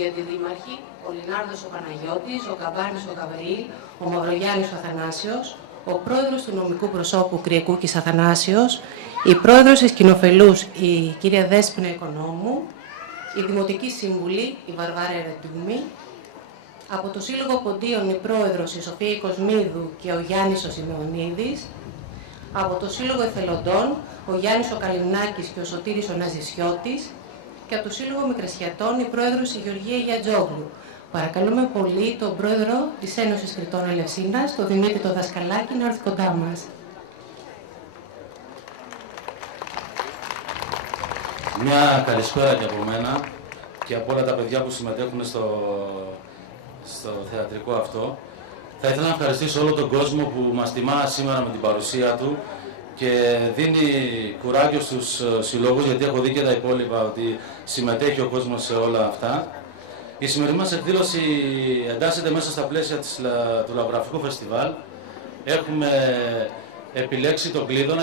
οι αντιδήμαρχοι, ο Λινάρδος ο Παναγιώτης, ο Καμπάνης ο Γαβριήλ, ο Μαυρογιάννης ο Αθανάσιος, ο πρόεδρος του νομικού προσώπου Κρυεκούκης Αθανάσιος, η πρόεδρος της Κοινοφελούς, η κυρία Δέσποινα Οικονόμου, η Δημοτική Σύμβουλη, η Βαρβάρα Ερετούμη, από το Σύλλογο Ποντίων η πρόεδρος, η Σοφία Κοσμίδου και ο Γιάννης ο Σιμεωνίδης, από το Σύλλογο Εθελοντών, ο Γιάννης ο Καλυμνάκης και ο Σωτήρης ο Ναζισιώτης, και από το Σύλλογο Μικρασιατών η πρόεδρος η Γεωργία Γιατζόγλου. Παρακαλούμε πολύ τον πρόεδρο της Ένωσης Κρητών Ελευσίνας, τον Δημήτρη τον Δασκαλάκη, να έρθει κοντά μας. Μια καλησπέρα και από μένα και από όλα τα παιδιά που συμμετέχουν στο θεατρικό αυτό. Θα ήθελα να ευχαριστήσω όλο τον κόσμο που μας τιμά σήμερα με την παρουσία του και δίνει κουράγιο στους συλλόγους, γιατί έχω δει και τα υπόλοιπα ότι συμμετέχει ο κόσμος σε όλα αυτά. Η σημερινή μας εκδήλωση εντάσσεται μέσα στα πλαίσια του Λαογραφικού Φεστιβάλ. Έχουμε επιλέξει τον Κλείδωνα,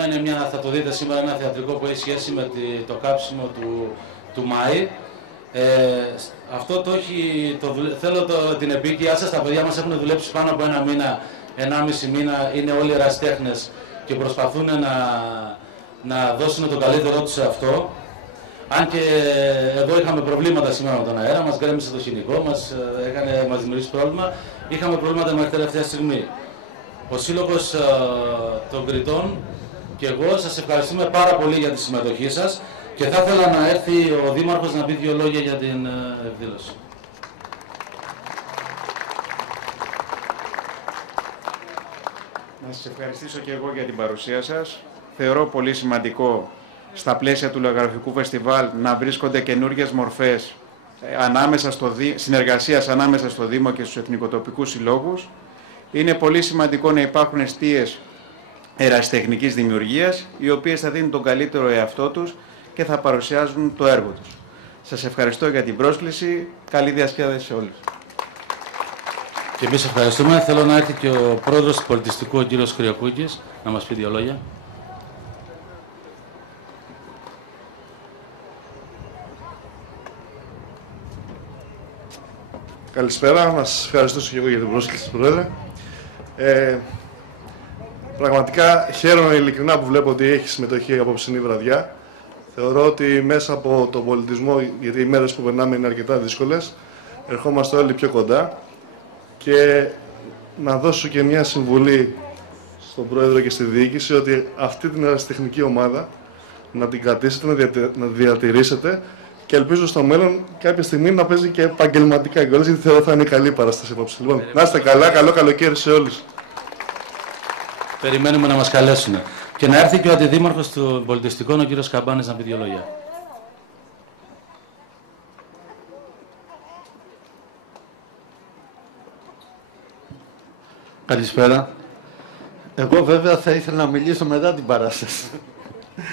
θα το δείτε σήμερα, ένα θεατρικό που έχει σχέση με το κάψιμο του Μάη. Αυτό θέλω την επίκειά σας, τα παιδιά μας έχουν δουλέψει πάνω από ένα μήνα, 1,5 μήνα, είναι όλοι ερασιτέχνες και προσπαθούν να δώσουν το καλύτερό τους σε αυτό. Αν και εδώ είχαμε προβλήματα σήμερα με τον αέρα, μας γκρέμισε το χημικό, μας δημιουργήσει πρόβλημα, είχαμε προβλήματα μέχρι τελευταία στιγμή. Ο Σύλλογος των Κρητών και εγώ σας ευχαριστούμε πάρα πολύ για τη συμμετοχή σας και θα ήθελα να έρθει ο Δήμαρχος να πει 2 λόγια για την εκδήλωση. Να σας ευχαριστήσω και εγώ για την παρουσία σας. Θεωρώ πολύ σημαντικό στα πλαίσια του Λαογραφικού Φεστιβάλ να βρίσκονται καινούργιες μορφές συνεργασίας ανάμεσα στο Δήμο και στους εθνικοτοπικούς συλλόγους. Είναι πολύ σημαντικό να υπάρχουν εστίες ερασιτεχνικής δημιουργίας, οι οποίες θα δίνουν τον καλύτερο εαυτό τους και θα παρουσιάζουν το έργο τους. Σας ευχαριστώ για την πρόσκληση. Καλή διασκέδαση σε όλους. Και εμείς ευχαριστούμε. Θέλω να έρθει και ο πρόεδρος του Πολιτιστικού, ο κύριος Κρυεκούκης, να μας πει 2 λόγια. Καλησπέρα. Να σας ευχαριστήσω και εγώ για την πρόσκληση, Πρόεδρε. Πραγματικά χαίρομαι ειλικρινά που βλέπω ότι έχει συμμετοχή απόψινή βραδιά. Θεωρώ ότι μέσα από τον πολιτισμό, γιατί οι μέρες που περνάμε είναι αρκετά δύσκολες, ερχόμαστε όλοι πιο κοντά. Και να δώσω και μια συμβουλή στον Πρόεδρο και στη Διοίκηση ότι αυτή την ερασιτεχνική ομάδα να την κρατήσετε, να τη διατηρήσετε και ελπίζω στο μέλλον κάποια στιγμή να παίζει και επαγγελματικά κιόλας, γιατί θεωρώ θα είναι καλή παράσταση απόψε. Λοιπόν, να είστε καλά, καλό καλοκαίρι σε όλους. Περιμένουμε να μας καλέσουν. Και να έρθει και ο Αντιδήμαρχος των Πολιτιστικών, ο κύριος Καμπάνης, να πει 2 λόγια. Καλησπέρα. Εγώ βέβαια θα ήθελα να μιλήσω μετά την παράσταση.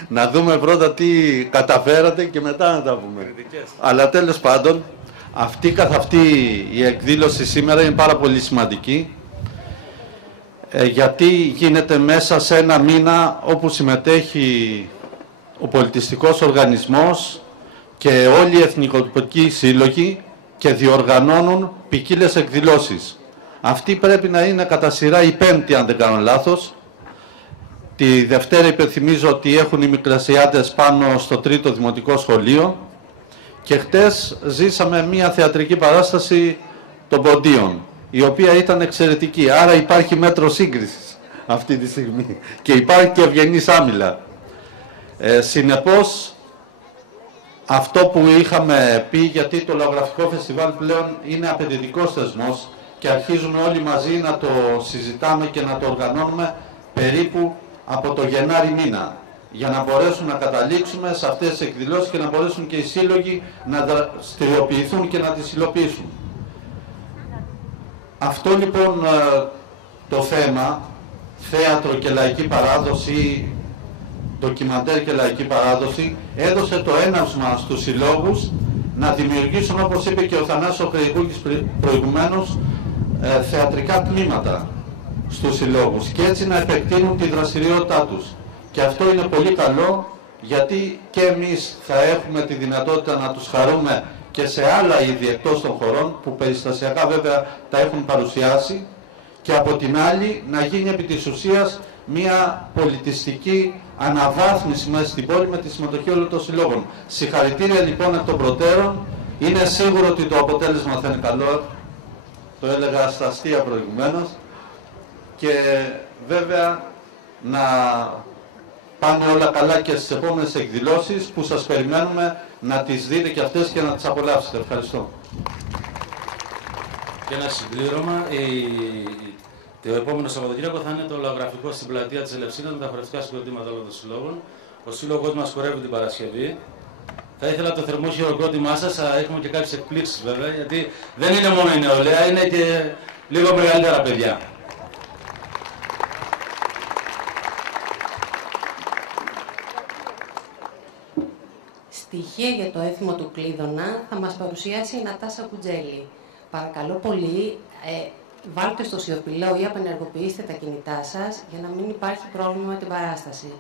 Να δούμε πρώτα τι καταφέρατε και μετά να τα πούμε. Αλλά τέλος πάντων, αυτή καθ' αυτή η εκδήλωση σήμερα είναι πάρα πολύ σημαντική, γιατί γίνεται μέσα σε ένα μήνα όπου συμμετέχει ο πολιτιστικός οργανισμός και όλοι οι εθνικοτοπικοί σύλλογοι και διοργανώνουν ποικίλες εκδηλώσεις. Αυτή πρέπει να είναι κατά σειρά η 5η, αν δεν κάνω λάθος. Τη Δευτέρα υπενθυμίζω ότι έχουν οι Μικρασιάτες πάνω στο 3ο Δημοτικό Σχολείο και χτες ζήσαμε μια θεατρική παράσταση των Ποντίων, η οποία ήταν εξαιρετική. Άρα υπάρχει μέτρο σύγκρισης αυτή τη στιγμή και υπάρχει και ευγενής άμυλα. Συνεπώς, αυτό που είχαμε πει, γιατί το Λαογραφικό Φεστιβάλ πλέον είναι απαιτητικός θεσμός και αρχίζουμε όλοι μαζί να το συζητάμε και να το οργανώνουμε περίπου από το Γενάρη μήνα, για να μπορέσουν να καταλήξουμε σε αυτές τις εκδηλώσεις και να μπορέσουν και οι σύλλογοι να δραστηριοποιηθούν και να τις υλοποιήσουν. Αυτό λοιπόν το θέμα, θέατρο και λαϊκή παράδοση, ντοκιμαντέρ και λαϊκή παράδοση, έδωσε το έναυσμα στους συλλόγους να δημιουργήσουν, όπως είπε και ο Θανάσης Κρυεκούκης προηγουμένως, θεατρικά τμήματα στους συλλόγους και έτσι να επεκτείνουν τη δραστηριότητά τους. Και αυτό είναι πολύ καλό, γιατί και εμείς θα έχουμε τη δυνατότητα να τους χαρούμε και σε άλλα είδη εκτός των χωρών, που περιστασιακά βέβαια τα έχουν παρουσιάσει, και από την άλλη να γίνει επί της ουσίας μια πολιτιστική αναβάθμιση μέσα στην πόλη με τη συμμετοχή όλων των συλλόγων. Συγχαρητήρια λοιπόν εκ των προτέρων. Είναι σίγουρο ότι το αποτέλεσμα θα είναι καλό. Το έλεγα στα αστεία προηγουμένως. Και βέβαια να πάνε όλα καλά και στις επόμενες εκδηλώσεις που σας περιμένουμε να τις δείτε και αυτές και να τις απολαύσετε. Ευχαριστώ. Και ένα συμπλήρωμα. Το επόμενο Σαββατοκύριακο θα είναι το λαογραφικό στην πλατεία της Ελευσίνας με τα χορευτικά συγκροτήματα όλων των συλλόγων. Ο σύλλογος μας χορεύει την Παρασκευή. Θα ήθελα το θερμό χειροκρότημά σας. Έχουμε και κάποιες εκπλήξεις βέβαια, γιατί δεν είναι μόνο η νεολαία, είναι και λίγο μεγαλύτερα παιδιά. Στοιχεία για το έθιμο του Κλείδωνα θα μας παρουσιάσει η Νατάσα Κουτζέλη. Παρακαλώ πολύ, βάλτε στο σιωπηλό ή απενεργοποιήστε τα κινητά σας για να μην υπάρχει πρόβλημα με την παράσταση.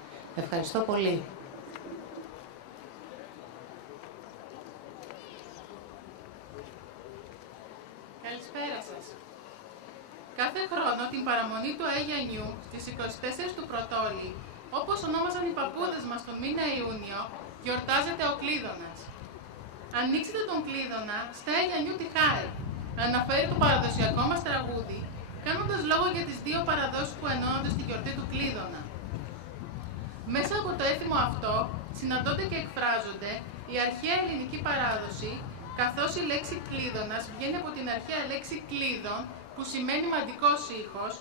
Ευχαριστώ πολύ. Καλησπέρα σας. Κάθε χρόνο την παραμονή του Αγιανιού στις 24 του Πρωτόλη, όπως ονόμαζαν οι παππούδες μας τον μήνα Ιούνιο, γιορτάζεται ο Κλείδωνας. Ανοίξτε τον Κλείδωνα στα Αγιανιού τη χάρη. Αναφέρει το παραδοσιακό μας τραγούδι, κάνοντας λόγο για τις δύο παραδόσεις που ενώνονται στη γιορτή του Κλείδωνα. Μέσα από το έθιμο αυτό συναντώνται και εκφράζονται η αρχαία ελληνική παράδοση, καθώς η λέξη Κλείδωνας βγαίνει από την αρχαία λέξη κλείδων, που σημαίνει μαντικός ήχος,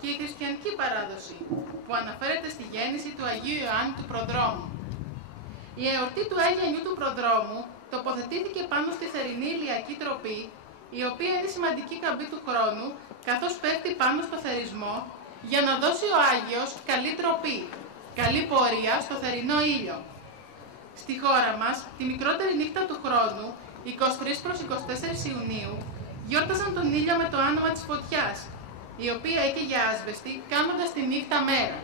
και η χριστιανική παράδοση, που αναφέρεται στη γέννηση του Αγίου Ιωάννη του Προδρόμου. Η εορτή του Αγιανιού του Προδρόμου τοποθετήθηκε πάνω στη θερινή ηλιακή τροπή, η οποία είναι σημαντική καμπή του χρόνου, καθώς πέφτει πάνω στο θερισμό, για να δώσει ο Άγιος καλή τροπή, καλή πορεία στο θερινό ήλιο. Στη χώρα μας, τη μικρότερη νύχτα του χρόνου, 23 προς 24 Ιουνίου, γιόρταζαν τον ήλιο με το άνομα της φωτιάς, η οποία έκαιγε άσβεστη, κάνοντας τη νύχτα μέρα.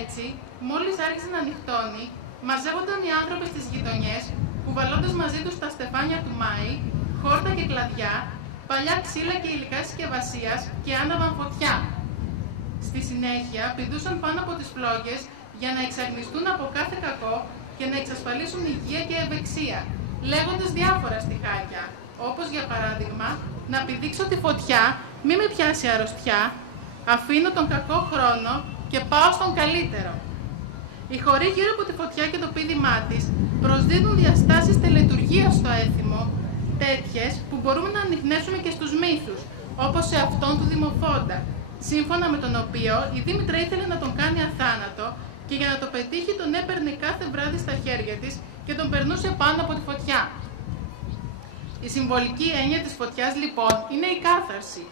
Έτσι, μόλις άρχισε να νυχτώνει, μαζεύονταν οι άνθρωποι στις γειτονιές, κουβαλώντας μαζί τους τα στεφάνια του Μάη, χόρτα και κλαδιά, παλιά ξύλα και υλικά συσκευασίας και άναβαν φωτιά. Στη συνέχεια, πηδούσαν πάνω από τις φλόγες για να εξαγνιστούν από κάθε κακό και να εξασφαλίσουν υγεία και ευεξία, λέγοντας διάφορα στιχάκια, όπως για παράδειγμα, να πηδήξω τη φωτιά, μη με πιάσει αρρωστιά, αφήνω τον κακό χρόνο και πάω στον καλύτερο. Οι χοροί γύρω από τη φωτιά και το πήδημά της προσδίδουν διαστάσεις τελετουργίας στο έθιμο, τέτοιες που μπορούμε να ανιχνεύσουμε και στους μύθους, όπως σε αυτόν του Δημοφόντα, σύμφωνα με τον οποίο η Δήμητρα ήθελε να τον κάνει αθάνατο και για να το πετύχει τον έπαιρνε κάθε βράδυ στα χέρια της και τον περνούσε πάνω από τη φωτιά. Η συμβολική έννοια της φωτιάς λοιπόν είναι η κάθαρση,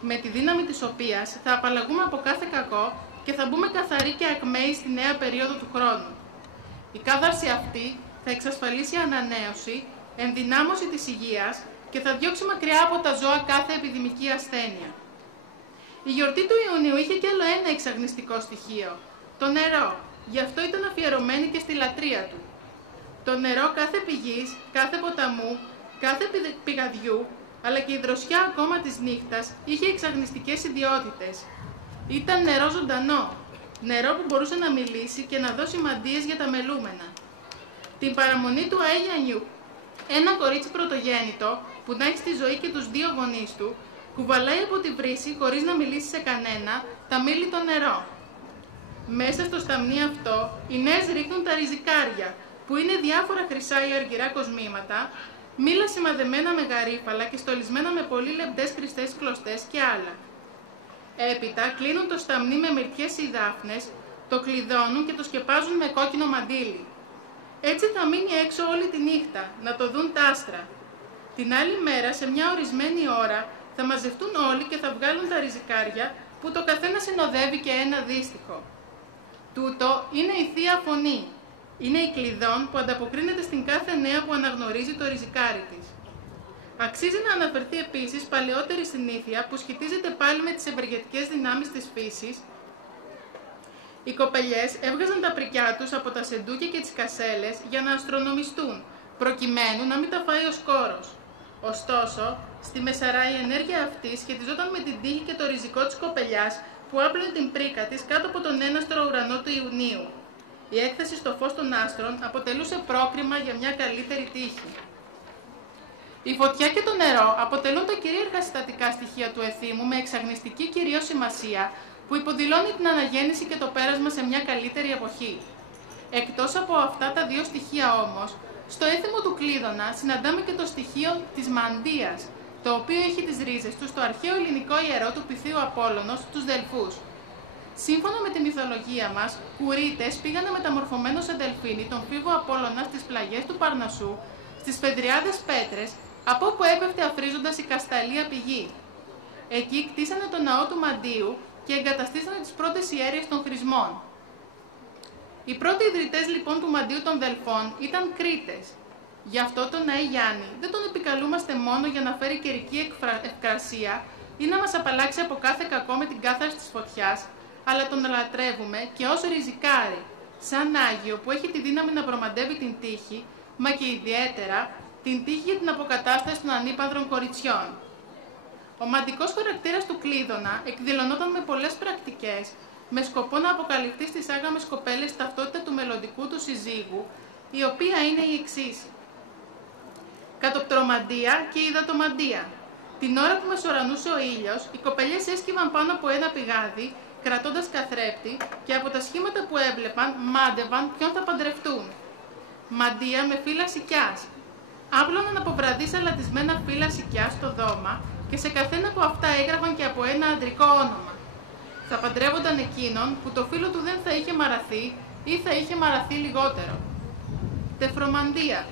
με τη δύναμη της οποίας θα απαλλαγούμε από κάθε κακό και θα μπούμε καθαροί και ακμαίοι στη νέα περίοδο του χρόνου. Η κάθαρση αυτή θα εξασφαλίσει ανανέωση, ενδυνάμωση της υγείας και θα διώξει μακριά από τα ζώα κάθε επιδημική ασθένεια. Η γιορτή του Ιουνίου είχε κι άλλο ένα εξαγνιστικό στοιχείο, το νερό, γι' αυτό ήταν αφιερωμένη και στη λατρεία του. Το νερό κάθε πηγής, κάθε ποταμού, κάθε πηγαδιού, αλλά και η δροσιά ακόμα της νύχτας είχε εξαγνιστικές ιδιότητες. Ήταν νερό ζωντανό, νερό που μπορούσε να μιλήσει και να δώσει μαντείες για τα μελούμενα. Την παραμονή του Αγιανιού, ένα κορίτσι πρωτογέννητο που να έχει στη ζωή και τους δύο γονείς του, κουβαλάει από τη βρύση χωρίς να μιλήσει σε κανένα τα μήλι το νερό. Μέσα στο σταμνί αυτό, οι νέες ρίχνουν τα ριζικάρια, που είναι διάφορα χρυσά ή αργυρά κοσμήματα, μήλα σημαδεμένα με γαρίφαλα και στολισμένα με πολύ λεπτές χρυσές κλωστές και άλλα. Έπειτα κλείνουν το σταμνί με μυρκές ή δάφνες, το κλειδώνουν και το σκεπάζουν με κόκκινο μαντίλι. Έτσι θα μείνει έξω όλη τη νύχτα, να το δουν τα άστρα. Την άλλη μέρα, σε μια ορισμένη ώρα, θα μαζευτούν όλοι και θα βγάλουν τα ριζικάρια, που το καθένα συνοδεύει και ένα δύστιχο. Τούτο είναι η Θεία Φωνή. Είναι η κλειδών που ανταποκρίνεται στην κάθε νέα που αναγνωρίζει το ριζικάρι της. Αξίζει να αναφερθεί επίσης παλαιότερη συνήθεια που σχετίζεται πάλι με τις ευεργετικές δυνάμεις της φύσης. Οι κοπελιές έβγαζαν τα πρικιά τους από τα σεντούκια και τις κασέλες για να αστρονομιστούν, προκειμένου να μην τα φάει ο σκόρος. Ωστόσο, στη Μεσαρά η ενέργεια αυτή σχετιζόταν με την τύχη και το ριζικό της κοπελιάς που άπλωνε την πρίκα της κάτω από τον έναστρο ουρανό του Ιουνίου. Η έκθεση στο φως των άστρων αποτελούσε πρόκριμα για μια καλύτερη τύχη. Η φωτιά και το νερό αποτελούν τα κυρίαρχα συστατικά στοιχεία του εθήμου με εξαγνιστική κυρίως σημασία που υποδηλώνει την αναγέννηση και το πέρασμα σε μια καλύτερη εποχή. Εκτός από αυτά τα δύο στοιχεία όμως, στο έθιμο του Κλείδωνα συναντάμε και το στοιχείο της μαντίας, το οποίο έχει τις ρίζες του στο αρχαίο ελληνικό ιερό του Πυθίου Απόλλωνος, τους Δελφούς. Σύμφωνα με τη μυθολογία μας, κουρίτες πήγανε μεταμορφωμένος σε δελφίνι τον φίβο Απόλλωνα στις πλαγιές του Παρνασσού, στις Πεδριάδες Πέτρες, από όπου έπεφτε αφρίζοντας η Κασταλία πηγή. Εκεί κτίσανε τον ναό του Μαντίου και εγκαταστήσανε τις πρώτες ιέρειες των χρησμών. Οι πρώτοι ιδρυτές λοιπόν του Μαντίου των Δελφών ήταν Κρήτες. Γι' αυτό τον Αϊ Γιάννη δεν τον επικαλούμαστε μόνο για να φέρει καιρική ευκρασία ή να μας απαλλάξει από κάθε κακό με την κάθαρση της φωτιάς, αλλά τον λατρεύουμε και ως ριζικάρι, σαν Άγιο που έχει τη δύναμη να προμαντεύει την τύχη, μα και ιδιαίτερα την τύχη για την αποκατάσταση των ανήπανδρων κοριτσιών. Ο μαντικός χαρακτήρας του Κλείδωνα εκδηλωνόταν με πολλές πρακτικές, με σκοπό να αποκαλυφθεί στις άγαμες κοπέλες ταυτότητα του μελλοντικού του συζύγου, η οποία είναι η εξής. Κατοπτρομαντία και υδατομαντία. Την ώρα που μεσουρανούσε ο ήλιος, οι κοπελιές έσκυβαν πάνω από ένα πηγάδι, κρατώντας καθρέφτη και από τα σχήματα που έβλεπαν μάντευαν ποιον θα παντρευτούν. Μαντία με φύλλα σικιάς. Άπλωναν από βραδείς αλατισμένα φύλλα σικιάς στο δώμα και σε καθένα από αυτά έγραφαν και από ένα αντρικό όνομα. Θα παντρεύονταν εκείνον που το φύλλο του δεν θα είχε μαραθεί ή θα είχε μαραθεί λιγότερο. Τεφρομαντία.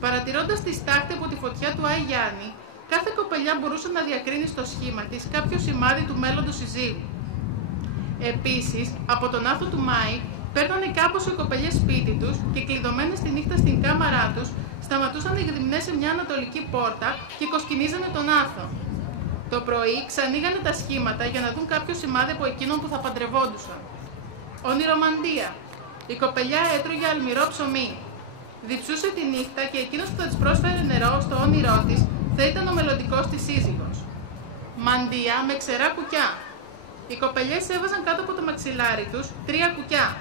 Παρατηρώντας τη στάχτη από τη φωτιά του Αϊ Γιάννη, κάθε κοπελιά μπορούσε να διακρίνει στο σχήμα της κάποιο σημάδι του μέλλοντος συζύγου. Επίσης, από τον άθο του Μάη, παίρνανε κάπως οι κοπελιές σπίτι τους και κλειδωμένες τη νύχτα στην κάμαρά τους, σταματούσαν οι γριμνές σε μια ανατολική πόρτα και κοσκινίζανε τον άθο. Το πρωί ξανοίγανε τα σχήματα για να δουν κάποιο σημάδι από εκείνον που θα παντρευόντουσαν. Ονειρομαντία. Η κοπελιά έτρωγε αλμυρό ψωμί. Διψούσε τη νύχτα και εκείνος που θα της πρόσφερε νερό στο όνειρό της θα ήταν ο μελλοντικός της σύζυγος. Μαντία με ξερά κουκιά. Οι κοπελιές έβαζαν κάτω από το μαξιλάρι τους 3 κουκιά.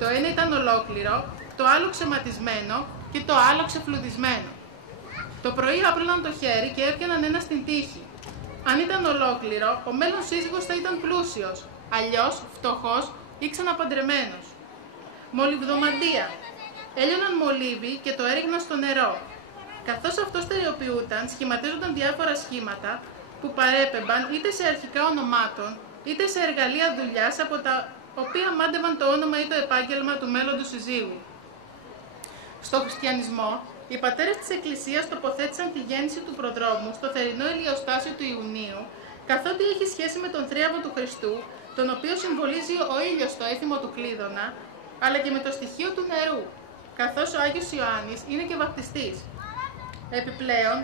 Το ένα ήταν ολόκληρο, το άλλο ξεματισμένο και το άλλο ξεφλουδισμένο. Το πρωί άπλωναν το χέρι και έπιαναν ένα στην τύχη. Αν ήταν ολόκληρο, ο μέλλον σύζυγος θα ήταν πλούσιος, αλλιώς φτωχός ή ξαναπαντρεμένος. Μολυβδομαντία. Έλειωναν μολύβι και το έριχναν στο νερό. Καθώς αυτό στερεοποιούταν, σχηματίζονταν διάφορα σχήματα που παρέπεμπαν είτε σε αρχικά ονομάτων, είτε σε εργαλεία δουλειάς από τα οποία μάντευαν το όνομα ή το επάγγελμα του μέλλοντος συζύγου. Στο χριστιανισμό, οι πατέρες της Εκκλησίας τοποθέτησαν τη γέννηση του προδρόμου στο θερινό ηλιοστάσιο του Ιουνίου, καθότι έχει σχέση με τον θρίαβο του Χριστού, τον οποίο συμβολίζει ο ήλιος στο έθιμο του Κλείδωνα, αλλά και με το στοιχείο του νερού, καθώς ο Άγιος Ιωάννης είναι και βαπτιστής. Επιπλέον,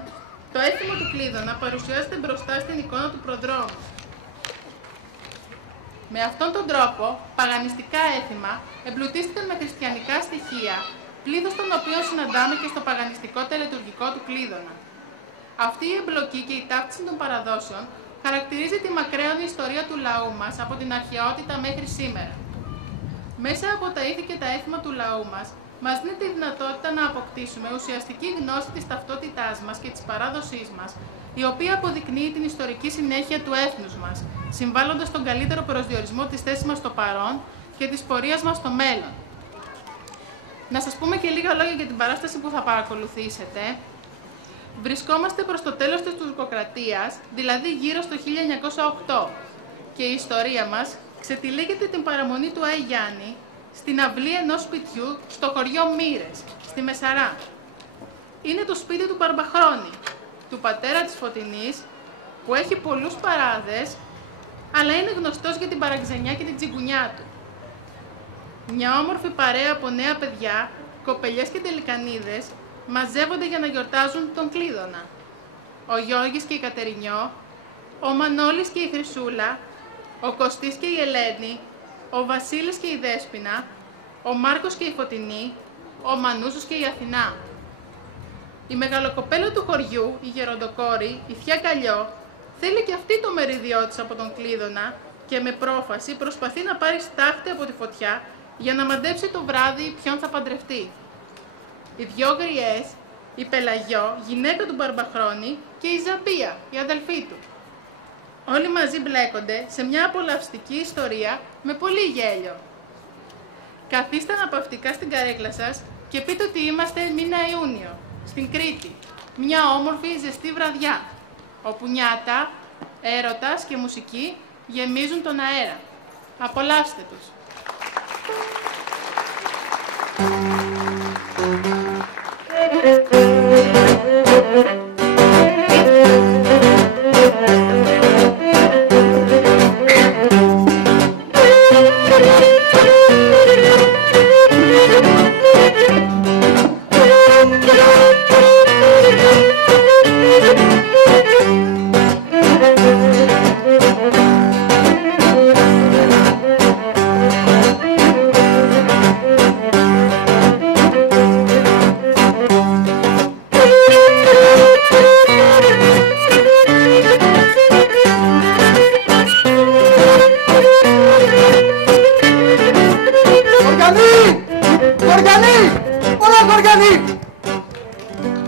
το έθιμο του Κλείδωνα παρουσιάζεται μπροστά στην εικόνα του προδρόμου. Με αυτόν τον τρόπο, παγανιστικά έθιμα εμπλουτίστηκαν με χριστιανικά στοιχεία, πλήθος των οποίων συναντάμε και στο παγανιστικό τελετουργικό του Κλείδωνα. Αυτή η εμπλοκή και η ταύτιση των παραδόσεων χαρακτηρίζει τη μακραίωνη ιστορία του λαού μας από την αρχαιότητα μέχρι σήμερα. Μέσα από τα ήθη και τα έθιμα του λαού μας δίνει τη δυνατότητα να αποκτήσουμε ουσιαστική γνώση της ταυτότητάς μας και της παράδοσής μας, η οποία αποδεικνύει την ιστορική συνέχεια του έθνους μας, συμβάλλοντας στον καλύτερο προσδιορισμό της θέσης μας στο παρόν και της πορείας μας στο μέλλον. Να σας πούμε και λίγα λόγια για την παράσταση που θα παρακολουθήσετε. Βρισκόμαστε προς το τέλος της τουρκοκρατίας, δηλαδή γύρω στο 1908, και η ιστορία μας ξετυλίγεται την παραμονή του Αϊ Γιάννη στην αυλή ενός σπιτιού στο χωριό Μύρες, στη Μεσαρά. Είναι το σπίτι του Μπαρμπαχρόνη, του πατέρα της Φωτεινής, που έχει πολλούς παράδες, αλλά είναι γνωστός για την παραξενιά και την τσιγκουνιά του. Μια όμορφη παρέα από νέα παιδιά, κοπελιές και τελικανίδες, μαζεύονται για να γιορτάζουν τον Κλείδωνα. Ο Γιώργης και η Κατερινιό, ο Μανώλης και η Χρυσούλα, ο Κωστής και η Ελένη, ο Βασίλης και η Δέσποινα, ο Μάρκος και η Φωτεινή, ο Μανούσος και η Αθηνά. Η μεγαλοκοπέλα του χωριού, η γεροντοκόρη, η θεία Καλλιό, θέλει και αυτή το μερίδιό της από τον Κλείδωνα και με πρόφαση προσπαθεί να πάρει στάχτη από τη φωτιά για να μαντέψει το βράδυ ποιον θα παντρευτεί. Οι δυο γριές, η Πελαγιό, γυναίκα του Μπαρμπαχρόνη, και η Ζαπία, η αδελφή του. Όλοι μαζί μπλέκονται σε μια απολαυστική ιστορία με πολύ γέλιο. Καθίστε αναπαυτικά στην καρέκλα σας και πείτε ότι είμαστε μήνα Ιούνιο, στην Κρήτη. Μια όμορφη ζεστή βραδιά, όπου νιάτα, έρωτας και μουσική γεμίζουν τον αέρα. Απολαύστε τους!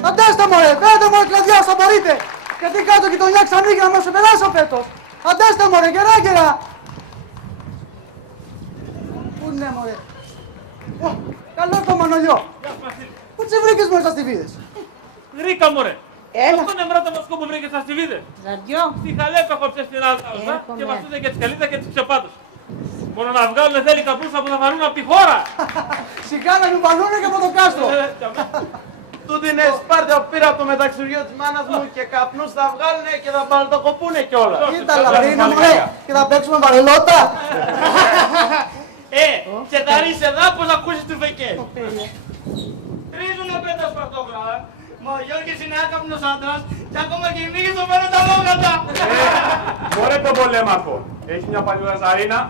Αντέστε μωρέ, φέρετε μωρέ κλαδιά όσο μπορείτε. Γιατί κάτω γειτονιά ξανοίγει να μας περάσω φέτος. Αντέστε μωρέ, γερά. Πού είναι μωρέ. Καλό το Μανολιό. Πού τις βρήκες μωρέ στα στιβίδες. Βρήκα μωρέ. Έλα. Αυτό είναι μράτα μασκό που βρήκε στα στιβίδες. Ζαριό. Στη Χαλέπα κόψε στην Άλτα και βαστούσε και τη σκαλίτσα και τη ξεπάτωσε. Μόνο να βγάλουν θέλει καπούσα που θα φανούν από τη χώρα. Σιγά να μην φανούνε και από το κάστρο. Τούτη είναι Σπάρτια που πήρα από το μεταξυριό της μάνας μου και καπνούς θα βγάλουνε και θα παλτοκοπούνε κιόλας. Κοίτα λαμπρίνα μωρέ, και θα παίξουμε βαρελότα. Και θα ρίσεις εδώ πως θα ακούσεις του φεκέ. Τρίζουνε πέντα σπαρτόγραφα. Μα ο Γιώργης είναι άκαπνος άντρας και ακόμα και μίγει στο μένουν τα λόγατα. Μωρέ τον πολέμαρχο. Έχει μια παλιούρα ζαρίνα,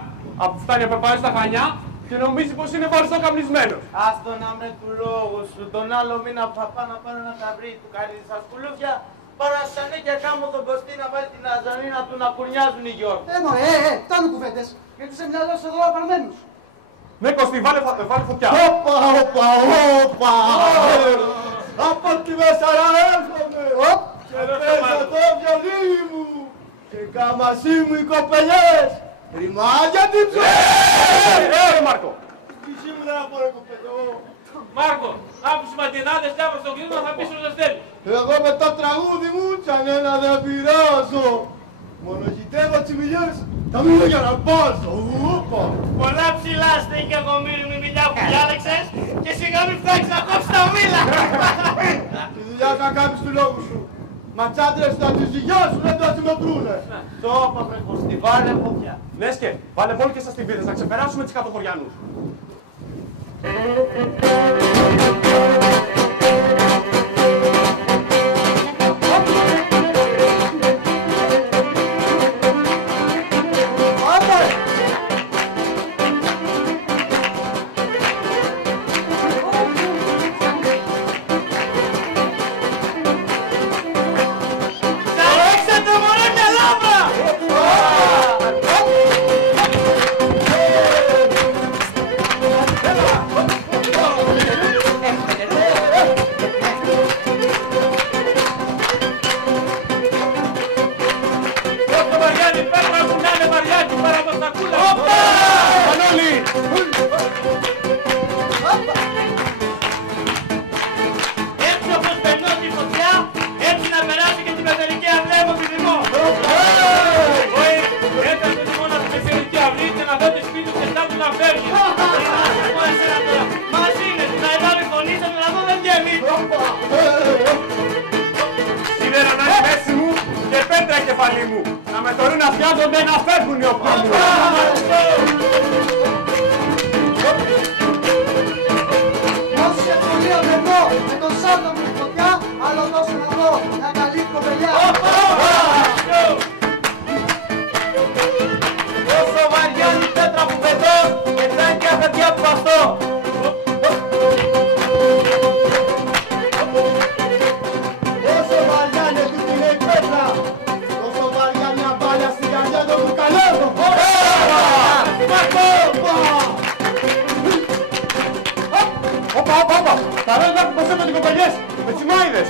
από φτάνει από πάνω στα Χανιά και νομίζει πως είναι βαριστοκαπνισμένος. Ας τον άμρε του λόγου σου, τον άλλο μήνα που θα πάω να πάρω ένα ταυρί του καλή σας κουλούφια, πάρω να σανέ και κάμω τον Κωστή να βάλει την αζαρίνα του να κουρνιάζουν οι Γιώργοι. Μωρέ, φτάνουν κουβέντες, γιατί σε μυαλό σου εδώ απαρμένους. Ναι Κωστή, βάλε φωτιά. Όπα! Από τη Μεσαρά έρχομαι! Και πέσα το βιολί μου! Και καμασί μου οι κοπελιές! Ρημάδια την ψωμί! Μάρκο! Πισί μου δεν θα πω ρε κοπελιό! Μάρκο, άκουσε ματινάδες και άμα στον κλείδωνα θα πεις όσο θέλει. Εγώ με το τραγούδι μου κανένα δεν πειράζω! Μόνο γητεύω τσιμιλιές, θα μείνω για να μπάζω! Πολλά ψηλά στέκει αγωμύρι με μιλιά που διάλεξες και σιγά μην φτιάξεις να κόψεις τα μήλα! Τη δουλειά θα κάνεις του λόγου σου! Ματσάντρες στα τζιζιγιά σου δεν τα συμμετρούνε! Το όπα βρε Κωστή, βάλε φωτιά! Νέσκε, βάλε πόλ και στα στιβίδες, να ξεπεράσουμε τις κατοχωριανούς. Να με θωρούν να φτιάζονται να φεύγουν οι οπλοί μου. Όσοι ευκολία με εδώ, με τον Σάντο μου φωτιά, άλλο τόσο να δω, να καλή κοπελιά. Όσο βαριά είναι η πέτρα που πετώ, μετράει και αφεντιά που βαστώ. κοπελιές, με τσιμάιδες.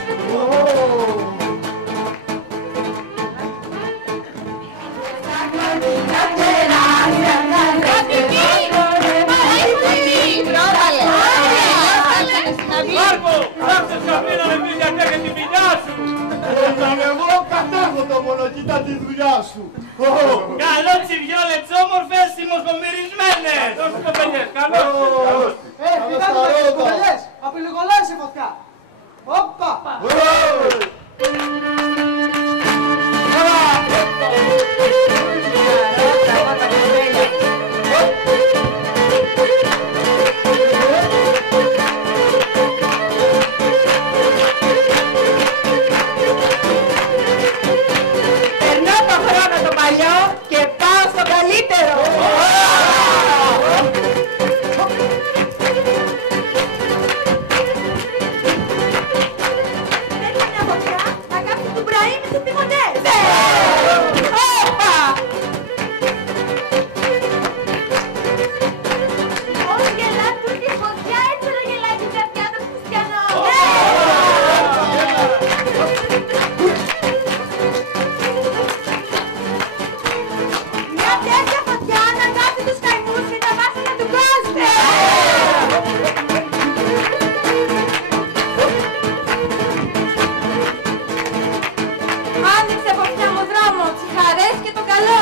Μάρκο, ψάξε σκαφίνα με πεις γιατί έχετε τη δουλειά σου. Ήταν εγώ κατέχοντο μόνο, κοίτα τη δουλειά σου. Καλό τσιριόλετς όμορφες συμμοσχομυρισμένες. Δώσε κοπελιές, καλώς. Φυγάτε με τις κοπελιές. Απειλικολάει σε φωτιά. Όπα. Περνώ το χρόνο το παλιό και πάω στο καλύτερο. Παίρνω μια φωτιά να κάψει του Μπραήμ στις τιμωτές. Όπα! Πώς γελά τούτη φωτιά, έτσι να γελάει την καρδιά των χριστιανών. Μια τέτοια φωτιά να κάψει τους καημούς και τα βάσανα του κόσμου. Άνοιξε φωτιά μου δρόμο, τσιχαρές και το καλό.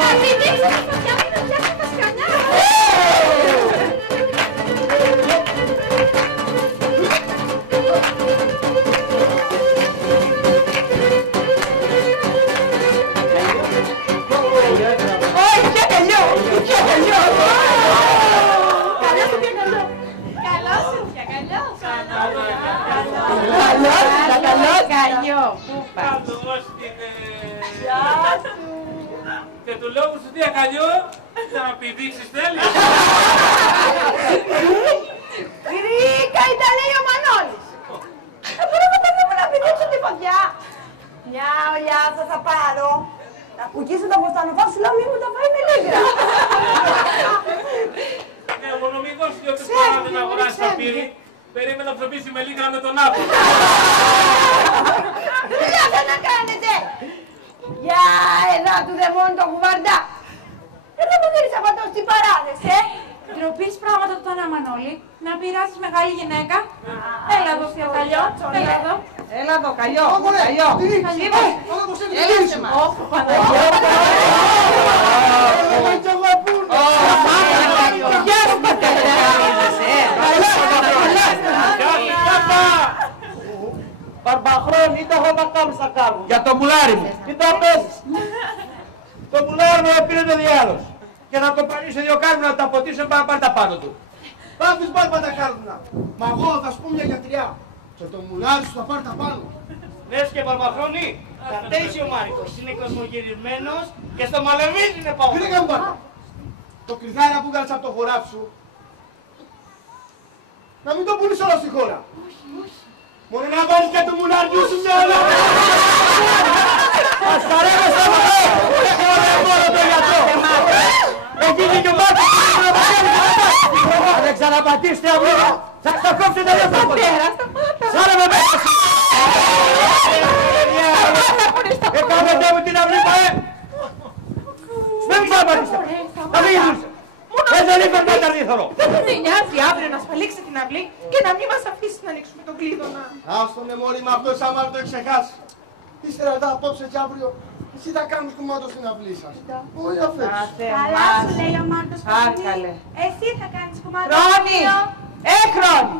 Να μην δείξω τη φωτιά μου να φτιάξει τα σκανιά. Όχι, πιο καλό, πιο καλό. Καλό σου, πιο καλό. Καλό σου, πιο καλό. Καλό, καλό. Καλώς την... Και του λόγου σου τι ακαλιό, θα να πηδήξεις θέλεις. Γρήκα, τα λέει ο Μανώλης. Μπορώ να πάμε να πηδήξω τη φωτιά. Μια ολιά θα πάρω. Να κουκίσω τα μποστανοφά σου, λέω μη μου τα φάει με λίγρα. Ναι, ο μονομικός και όποιος παρά δεν αγοράσει τα πύρη, περίμενα να ψωπήσει με λίγρα με τον άπλο. Δουλειά να κάνετε. Για εδώ του δαιμόνου το κουβαρντά. Δεν μου δίνεις από τόσοι παράδες, Ντροπής πράγματα του Τανά Μανώλη, να πειράσεις μεγάλη γυναίκα. Έλα εδώ, θείο Καλλιό, έλα εδώ. Έλα εδώ, Καλλιό, Καλλιό. Έλα σε μας. Όχ, Παναγιώ. Γεια σου, πατέρα. Μπαρμπαχρόνι, τι έχω να κάνω στα κάρβου. Για το μουλάρι μου. Τι τα παίζεις. Το μουλάρι μου πήρε το διάλος. Και να το πάρει σε δύο κάρβουνα να τα ποτίσω να πάρει τα πάνω του. Πάφεις μπάρπα τα κάρβουνα. Μα εγώ θα σου πω μια γιατριά. Και το μουλάρι σου θα πάρει τα πάνω. Λες και Μπαρμπαχρόνη, θα τέσει ο Μάρικος. Είναι κοσμογυρισμένος και στο μαλεμίδι είναι πάω. Κύριε Καμπάρπα, το κρυθάρα που βγάλεις από το χωράφι σου, να μην το πουλείς όλο στη χώρα. Μόνο να βάλεις και το μουλάριου σου μυαλό. Ας καρέβεσαι από εδώ! Μόνο το γιατρό! Εκείνη και ο Μάρκος αν δεν ξαναπατήσετε αύριο, θα στο κόψετε τελείως τα πόδια! Σάρε με μέσα! Έκανετε μου την αυλή παέ! Δεν μου ξαναπατήσετε! Θα φύγεις! Δεν είπες να ήταν δίθωρο! Δεν με νοιάζει αύριο να σπαλήξει την αυλή και να μην μας αφήσει να ανοίξουμε τον κλείδωνα. Άστον μόρι με αυτό σαν μάλλον το έχει ξεχάσει. Ύστερα τα απόψε και αύριο, εσύ θα κάνεις κουμάντο στην αυλή σας. Όχι αφές. Καλά σου λέει ο Μάρκος Παπαδί. Εσύ θα κάνεις κουμάντο. Χρόνι! Χρόνι!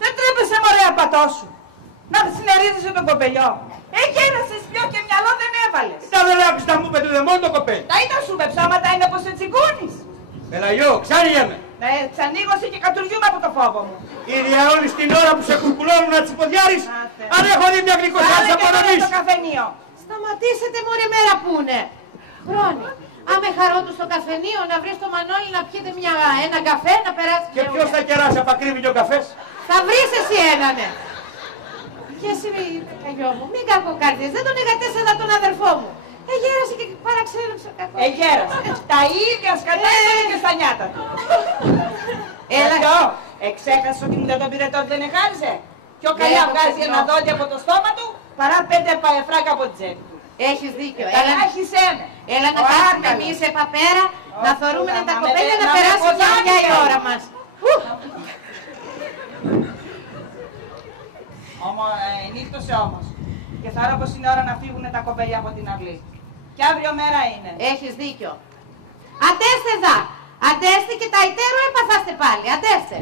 Δεν τρέπεσαι μωρέ απατό σου. Να συνερίζεσαι τον κοπελιό. Εγένασες πιο και μυαλό δεν έβαλες. Τα δεν άκουσες να μου είπε του δαιμόνου το κοπέλι. Τα ήταν σου με ψώματα είναι πως σε τσιγκούνεις. Ελαγιώ, ξάριε Ναι, τσανίγωσε και κατουργιούμαι από το φόβο μου. Η διαόλη στην ώρα που σε κουρκουλώνουν να τσιποδιάρεις, αν έχω δει μια γλυκοσάλισσα παραμείς. Το καφενείο. Σταματήσετε μωρέ μέρα που είναι. Χρόνι. Άμε χαρόντου στο καφενείο να βρεις το Μανώλη να πιείτε ένα καφέ να περάσει. Και ποιος θα κεράσει απ' ακρίβει και ο καφές. Θα βρεις εσύ ένανε. Και εσύ Καλλιό μου, μην κακοκάρδιες, δεν τον εγατές εδώ τον αδερφό μου. Εγέρασε και παραξένεψε ο κακός. Εγέρασε. Τα ίδια σκατά και στα νιάτα του. Έλα. Εξέχασε ότι μου δεν τον πήρε τότε, δεν εχάρισε. Πιο καλά βγάζει ένα δόντι από το στόμα του παρά 5 παεφράκα από την τσέπη του. Έχεις δίκιο. Άρχισε με. Έλα να κάτσουμε εμείς επ' απέρα, να θωρούμε τα κοπέλια να περάσει μια η ώρα μας. Νύχτωσε όμως. Και θα πως είναι ώρα να φύγουν τα κοπέλια από την αυλή. Και αύριο μέρα είναι. Έχεις δίκιο. Αντέστε δα! Αντέστε και τα ιτέρου έπαθάστε πάλι. Αντέστε.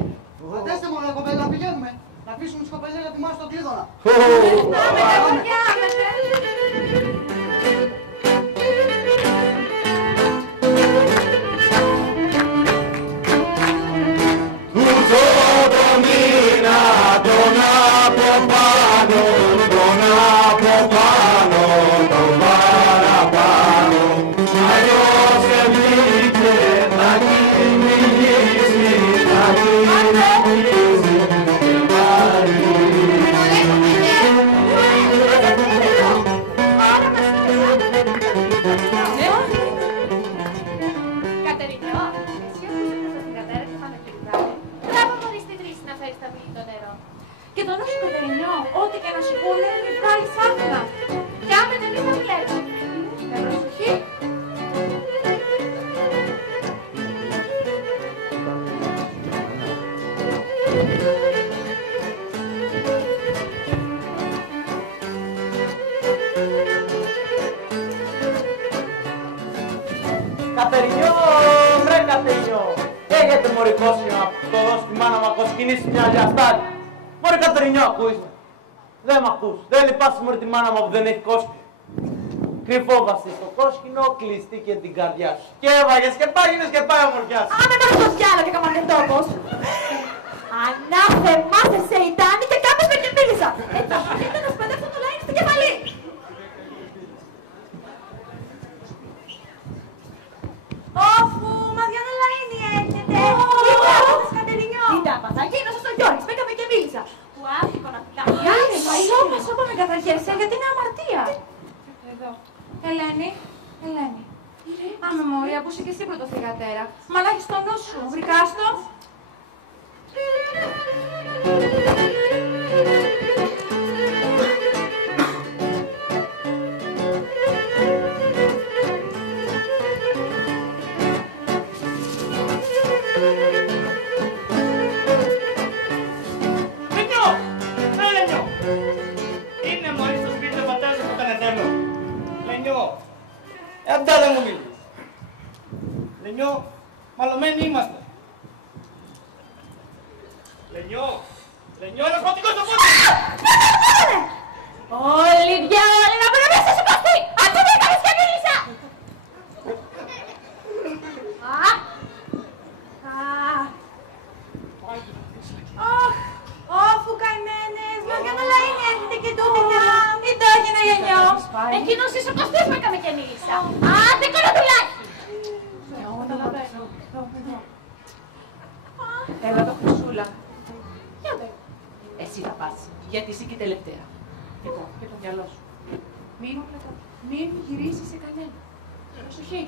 Αντέστε μόνο κοπέλα, να πηγαίνουμε. Να αφήσουμε τις κοπέλια να ετοιμάσουν τον κλείδωνα. Πάμε τα κοριά, Και τον όσο Κατερινιό, ό,τι και να σου πούνε, μη βγάλεις άχνα. Και άμενα μη θα βλέπεις. Με προσοχή. Κατερινιό, βρε Κατερινιό. Έχετε μωρή κόσχημα που το δώσει τη μάνα μου κοσκινήσει μια λιαστάρι. Μωρή Κατερινιό, ακούεις με. Δεν μ' ακούς. Δεν λυπάσαι μωρή τη μάνα μου που δεν έχει κόσκινο. Κρυφόβαστη στο κόσκινο, κλειστή και την καρδιά σου. Και έβαγες και πάγινες και πάει ομορφιά σου. Άμε μας το διάλο και καμαρνετόπος. Ανάθεμά σε σεϊτάνι και κάπως με και μίλησα. Έτσι θα μπορείτε να σπεντεύσω το λαϊκ στην κεφαλή. Όφου, Μαδιάνα Λαΐνη έρχεται. Κοίτα, άπαθες Κατερινιό. Κοίτα, άπαθα, γίνωσα στο Γιώργης, μπήκαμε και μίλησα. Που άδικο να πιτάω. Σώπα με καταρχέσαι, γιατί είναι αμαρτία. Εδώ. Ελένη, Ελένη. Άμε μωρία, που είσαι και εσύ πρωτοθυγατέρα. Μα να έχεις το νου σου, βρηκάς το. Είναι μόλι στο σπίτι του πατέρα σου που τον θέλω. Λενιό, Εντά δεν μου μίλησε. Λενιό, μαλωμένοι είμαστε. Λενιό, ένας φωτικός στο πόδι! Όλοι διάολοι να πάνε μέσα σου παστί! Αντί δεν έκανες και μίλησα! Όφου καημένες, Μαριάννα Λαΐνη έρχεται και τούτη να... Τι το έγινε γενιό! Εκείνος είσαι παστής που έκαμε και μίλησα! Άντε κολοτουλάκι! Έλα εδώ, Χρυσούλα. Για δε. Εσύ θα πας, γιατί είσαι και η τελευταία. Λοιπόν, και το μυαλό σου. Μην γυρίσεις σε κανένα. Προσοχή.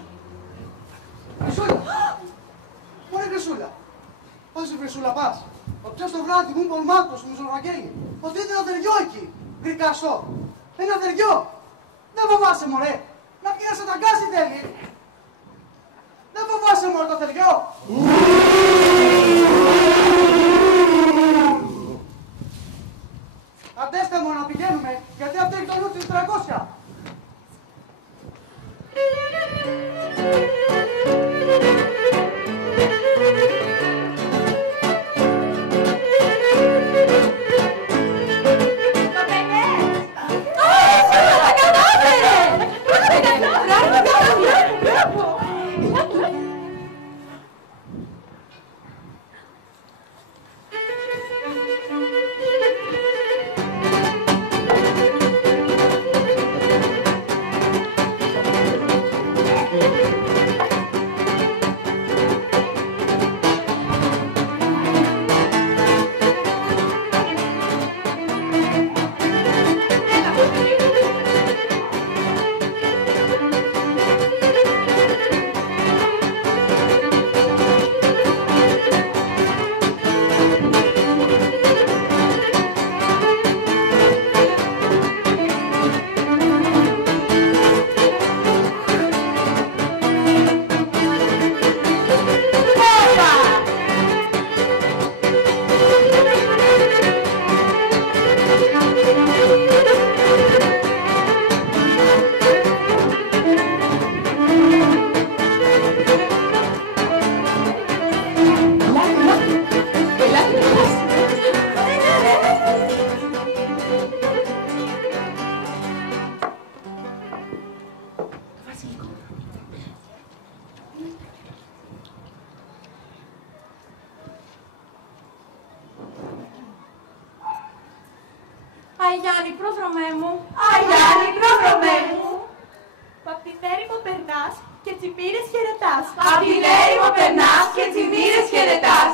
Χρυσούλα! Μωρέ Χρυσούλα! Πας η Χρυσούλα πας. Ο πιάς το βράδυ μου είπε ο Μάκος μου ζωγραφαγγέλει. Ότι είναι ένα θεριό εκεί. Γρικαστό. Ένα θεριό. Δεν φοβάσαι μωρέ. Να βγει να σε ταγκάσει θέλει. Δεν φοβάσαι μωρέ το θεριό. Αντέστε μόνο να πηγαίνουμε, γιατί αυτό έχει το νου της 300. Αγιάννη, πρόδρομέ μου. Αγιάννη, πρόδρομέ μου. Που απ' την έρημο περνάς και τσιμήρες χαιρετάς. Απ' την έρημο περνάς και τσιμήρες χαιρετάς.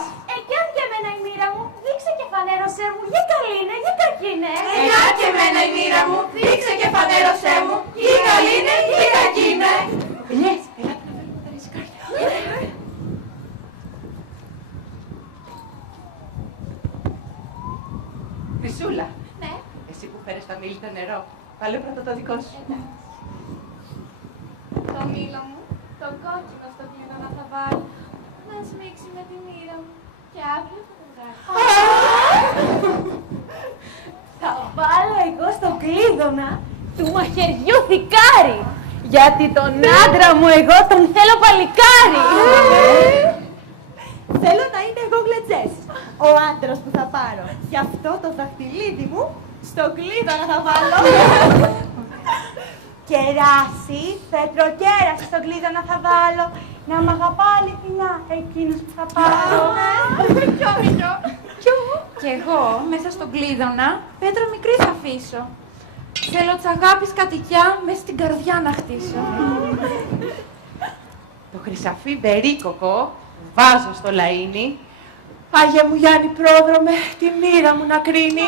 Κι αν και εμένα η μοίρα μου, δείξε και φανέρωσέ μου, για καλή είναι, για κακή είναι. Κι αν και εμένα η μοίρα μου, δείξε και φανέρωσέ μου, για καλή είναι, για κακή είναι. Λες, ελάτε να φέρουμε τα ρισκάρια. Χρυσούλα. Ναι. Εσύ που φέρες τα μίλητα νερό, βάλε πρώτα το δικό σου. Το μήλο μου, το κόκκινο στο κλειδώνα θα βάλω, να σμίξει με τη μοίρα μου και αύριο θα το βγάλω. Θα βάλω εγώ στο κλείδωνα του μαχαιριού θικάρι, γιατί τον άντρα μου εγώ τον θέλω παλικάρι. Θέλω να είναι εγώ γλετζές, ο άντρας που θα πάρω. Γι' αυτό το δαχτυλίδι μου στο κλείδωνα θα βάλω. Κεράσι, πετροκέρασι στον κλείδωνα θα βάλω. Να μ' αγαπά αληθινά εκείνος που θα πάρω. Κι εγώ μέσα στον κλείδωνα πέτρα μικρή θα αφήσω. Θέλω της αγάπης κατοικιά μέσα στην καρδιά να χτίσω. Το χρυσαφί βερίκοκο βάζω στο λαΐνι. Άγια μου Γιάννη πρόδρομε, τη μοίρα μου να κρίνει.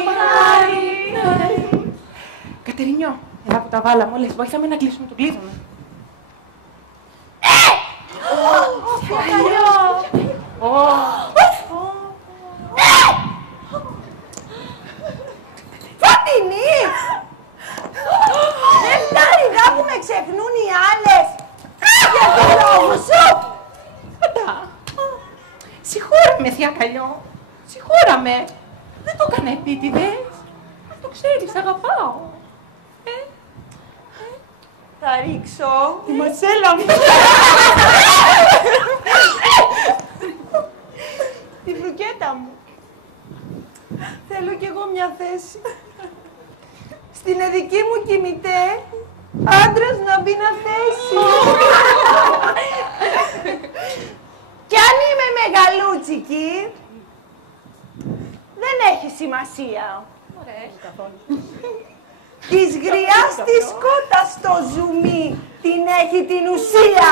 Κατερινιό, εδώ που τα βάλαμε όλες, βοήθαμε να κλείσουμε τον κλείδωνα. Φωτεινή! Δεν φτάνει να που με ξεχνούν οι άλλες για τον λόγο σου! Συγχώραμε, θεία Καλλιό. Συγχώραμε. Δεν το έκανα επίτηδες. Το ξέρεις, αγαπάω. Θα ρίξω τη μασέλα μου. τη φρουκέτα μου. Θέλω κι εγώ μια θέση. Στην εδική μου κοιμητέ, άντρας να μπει να θέσει. Κι αν είμαι μεγαλούτσικη, δεν έχει σημασία. Ωραία, έχει καθόλου. Της γριάς της κότας στο ζουμί την έχει την ουσία.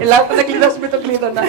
Ελάτε να κλειδώσουμε το κλείδωνα.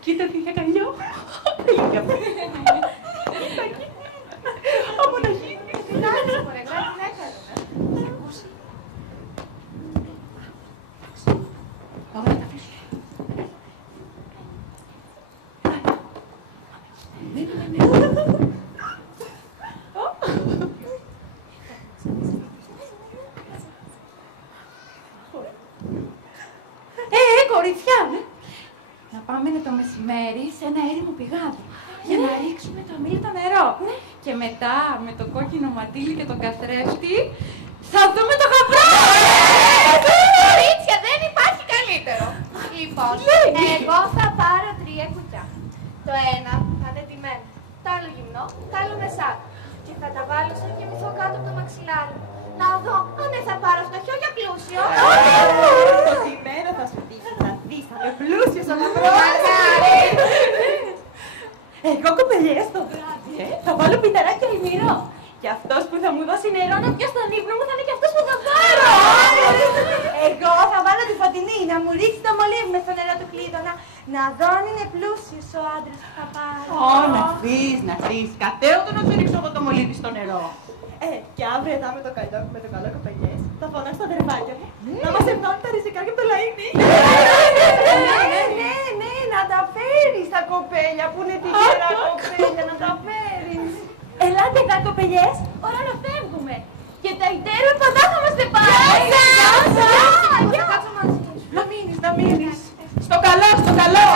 Κοίτα τι είχε Καλλιό. Από να γίνει. Πάμε να τα αφήσουμε. Κοριτσιά, να πάμε το μεσημέρι σε ένα έρημο πηγάδι για να ρίξουμε το αμήλυτο νερό. Και μετά με το κόκκινο μαντίλι και τον καθρέφτη θα δούμε το γαμπρό! Κορίτσια, δεν υπάρχει καλύτερο. Λοιπόν, εγώ θα πάρω 3 κουτιά. Το ένα θα είναι τιμένο, το άλλο γυμνό, το άλλο μεσάτο. Και θα τα βάλω σαν κοιμηθώ κάτω από το μαξιλάρι. Να δω αν δεν θα πάρω φτωχιό για πλούσιο. Το τιμένο θα σου τύχει, θα δεις, θα είναι πλούσιος ο γαμπρός. Εγώ κοπελιές το βράδυ, θα βάλω πιταράκι αλμυρό. Και αυτός που θα μου δώσει νερό να πιω στον ύπνο μου θα είναι και αυτός που θα πάρω. Εγώ θα βάλω τη Φωτεινή να μου ρίξει το μολύβι μες στο νερό του κλείδωνα, Να δω αν είναι πλούσιος ο άντρας που θα πάρει. Να θείς. Κατέωτο να σου ρίξω εγώ το μολύβι στο νερό. Και αύριο εδώ με το καλό κοπελιές θα φωνάξω τα αδερφάκια μου να μας ενώνουν τα ριζικάκια από το λαΐνι. Ναι, να τα φέρεις τα κοπέλια που είναι τυχερά κοπέλια, να τα φέρεις. Ελάτε εδώ κοπελιές, ώρα να φεύγουμε. Και τα ιτέρων παντά θα μας πάρει. Γεια σας! Να μείνεις. Στο καλό.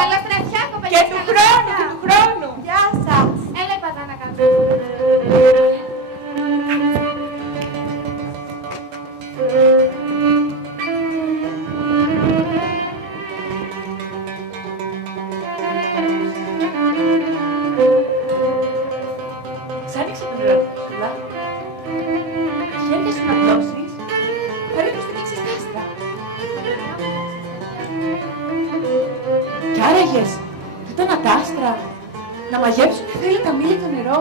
Καλά στρατιά κοπελιές. Και του χρόνου. Γεια σας. Έλα παντά να κάτσουμε. Άνοιξε τον νερό, Σουλά. Τα χέρια σου να πλώσεις, θα ρίχνεις την εξής κάστρα. Κι άραγες, ήταν ατάστρα, να μαγέψουν οι φίλοι τα μήλι το νερό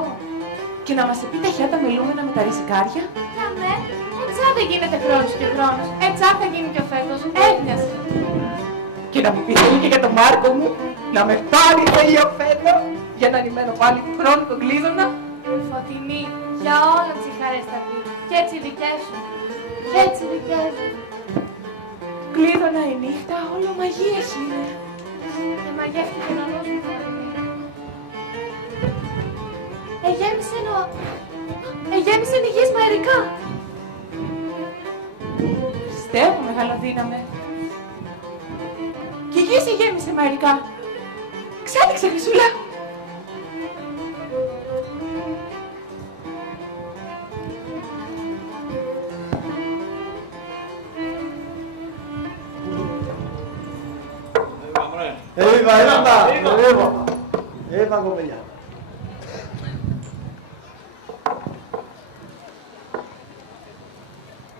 και να μας επίταχιά τα μελούμενα με τα ριζικάρια. Ναι, ετσά δεν γίνεται χρόνος και χρόνος. Ετσά θα γίνει και ο φέτος. Έμοιασε. Και να μου πει θέλει και για τον Μάρκο μου, να με πάρει τέλειο φέτο, για να ανημένω πάλι του χρόνου τον κλείδωνα. Φωτεινή, για όλα τις οι χαρές θα πει. Και έτσι δικές σου. Και έτσι δικές σου. Κλείδωνα η νύχτα, όλο μαγείας είναι. Και μαγεύτηκε να δώσουν Φωτεινή. Εγέμισε η γης μαερικά. Πιστεύω, μεγαλοδύναμε. Και η γης γέμισε μαερικά. Ξάδειξε, Χρυσούλα. Έβα, κοπελιά.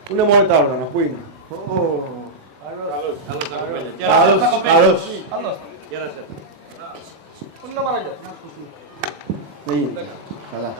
Πού είναι μόνο τα όργανα, πού είναι? Καλώς. Πού είναι τα μαραγιά? Δεν γίνεται. Καλά.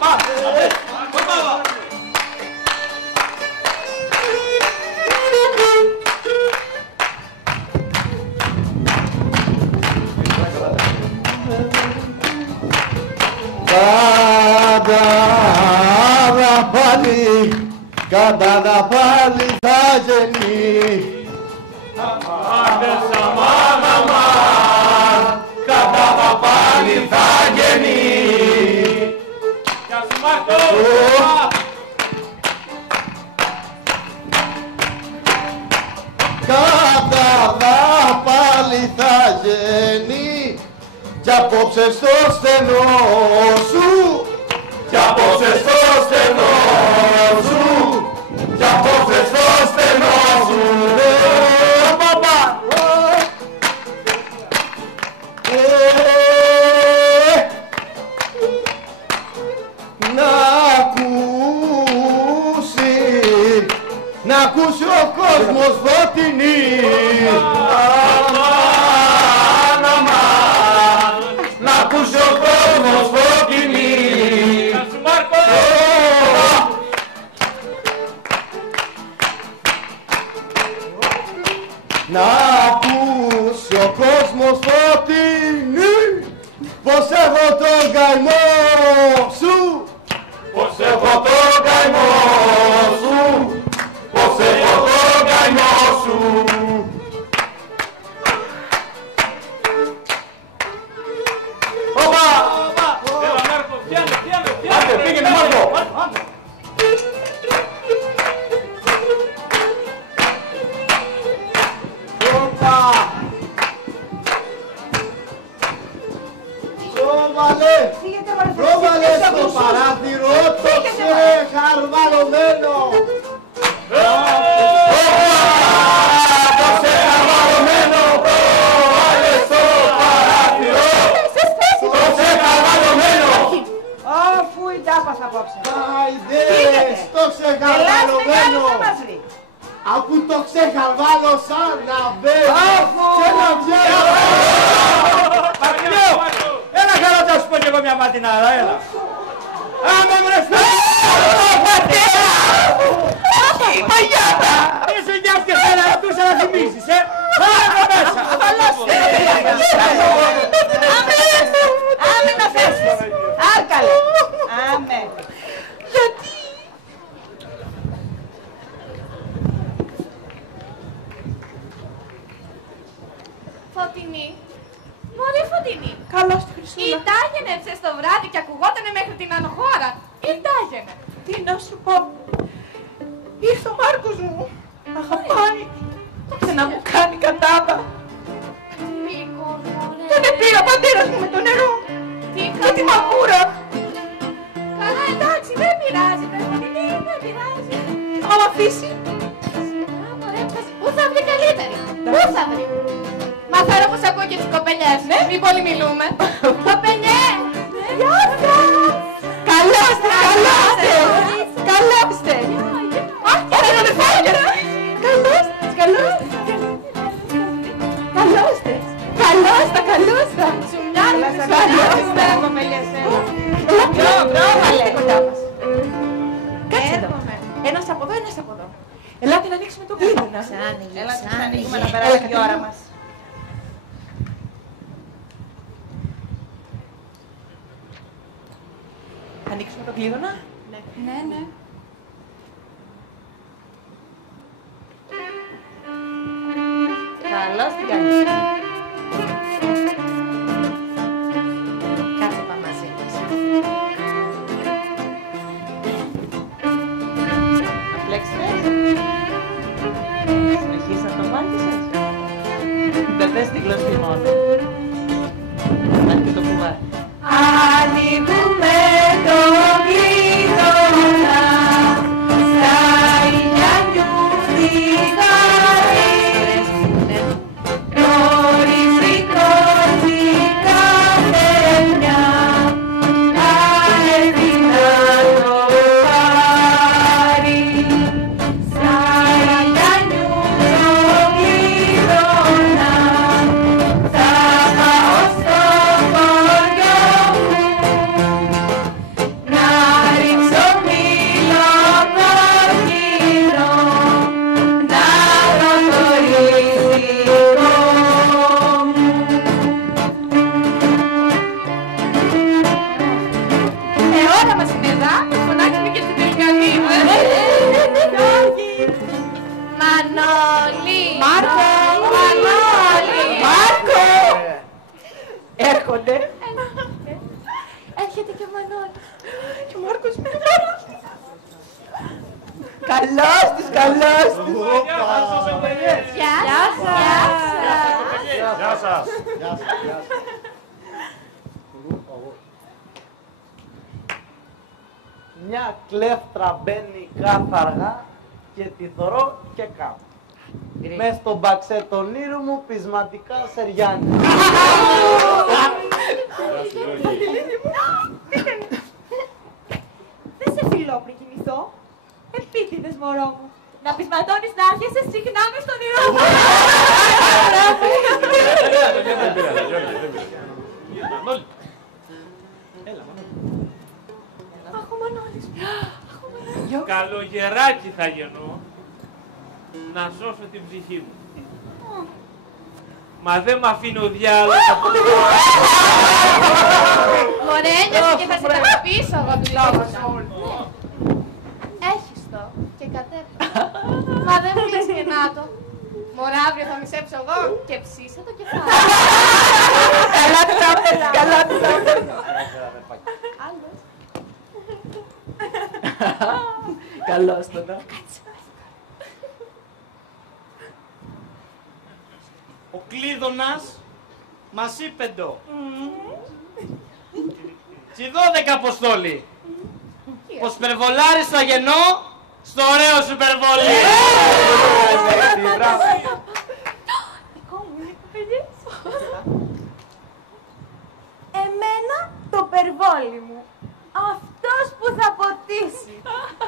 Πάμε. Κατά πάλι θα γεννεί. Άντε μάνα μας, κατά πάλι θα γεννεί. Γεια σου Μάρκο! Κατά πάλι θα γεννεί. Κι απόψε στο στενό σου, κι απόψε στο στενό σου, κι απόψε στο στενό σου, παπά. Να ακούσει ο κόσμος φωτεινή. Να ακούσει ο κόσμος φωτεινή. Να ακούσει ο κόσμος φωτεινή. Πως έχω τον καημό σου, πως έχω τον καημό σου, πως έχω τον καημό σου. Έλα Μάρκο, πιάνε. Άντε, πήγαινε Μάρκο. Πρόβαλε στο παράθυρο το ξεχαρβαλωμένο. Το ξεχαρβαλωμένο, πρόβαλε στο παράθυρο το ξεχαρβαλωμένο. Αφού η τάπας απόψε. Άιδες, το ξεχαρβαλωμένο. Αφού το ξεχαρβάλωσα να μπαίνω και να βγαίνω. Έλα καλά θα σου πω κι εγώ μια ματινάρα, έλα. Άμα βρεστώ! Πατέρα! Όχι, Παγιάτα! Είσαι κι αυτοί να τους αναθυμίσεις, Άμα μέσα! Άμε να θέσεις. Άρκαλε. Άμε. Γιατί? Φωτεινή. Μωρή Φωτεινή. Καλώς τη Χρυσούλα. Η Τάγενε έψε στο βράδυ και ακουγότανε μέχρι την άνω χώρα. Η Τάγενε. Τι να σου πω. Ήρθε ο Μάρκος μου. Αγαπάει. Και να μου κάνει κατάβα. Τον επήρε ο πατέρας μου με το νερό. Και τη μαγούρα. Καλά, εντάξει, δεν πειράζει. Φωτεινή, δεν πειράζει. Θα μ' αφήσει. Πού θα βρει καλύτερη. Πού θα βρει. Μα θέλω πως ακούω και τις κοπελιές. Ναι. Μην πολύ μιλούμε. Κοπελιές. Γεια σας. Καλώς τε, καλώς τε. Καλώς τε. Αχ, και τα αδερφάκια. Καλώς τε, καλώς τε. Καλώς τε. Καλώς τα, καλώς τα. Σου μοιάζει με σπέρα κοπελιές. Πρόβαλε. Κοντά μας. Κάτσε εδώ. Ένας από εδώ, ένας από εδώ. Ελάτε να ανοίξουμε το κλείδωνα. Έλα να ανοίγουμε να περάσει η ώρα μας. Ανοίξουμε το κλείδωνα. Ναι. Καλώς την κάνεις. Κάτσε πάμε μαζί μας. Φλέξτε. Συνεχίσεις να το μάθησες. Δεν θες τη γλώσσα μόνο. Αν και το κουβάρι. Ανοίγουμε το κλείδωνα στα ηλιά νιούθηκα. Καλώς τους, καλώς τους. Γεια σας. Γεια σας. Μια κλέφτρα μπαίνει κάθαργα και τη θωρώ και κάπου. Μες στον μπαξετονίρου μου πεισματικά σεριάνια. Δεν σε φιλώ πριν κοιμηθώ. Επίτηδες, μωρό μου. Να πεισματώνεις να έρχεσαι συχνά μες στον ήρω μου. Αχ, ο Μανώλης. Καλογεράκι θα γεννώ να σώσω την ψυχή μου. Μα δεν μ' αφήνει ο διάλογος. Μωρέ, ένιωσε και θα σε τακτοποιήσω εγώ του λόγου σου. Έχεις το και κατέπα. Μα δεν μου λες και να το. Μωρά, αύριο θα μισέψω εγώ και ψήσε το κεφάλι. Καλά του τα έπαιρνα, καλά του τα έπαιρνα. Άλλος. Καλώς τον. Ο Κλείδωνας μας είπε το. Τσι 12 Αποστόλη. Πως περβολάρεις θα γεννώ στο ωραίο σου περβολί. Εμένα το περβόλι μου. Αυτός που θα ποτίσει.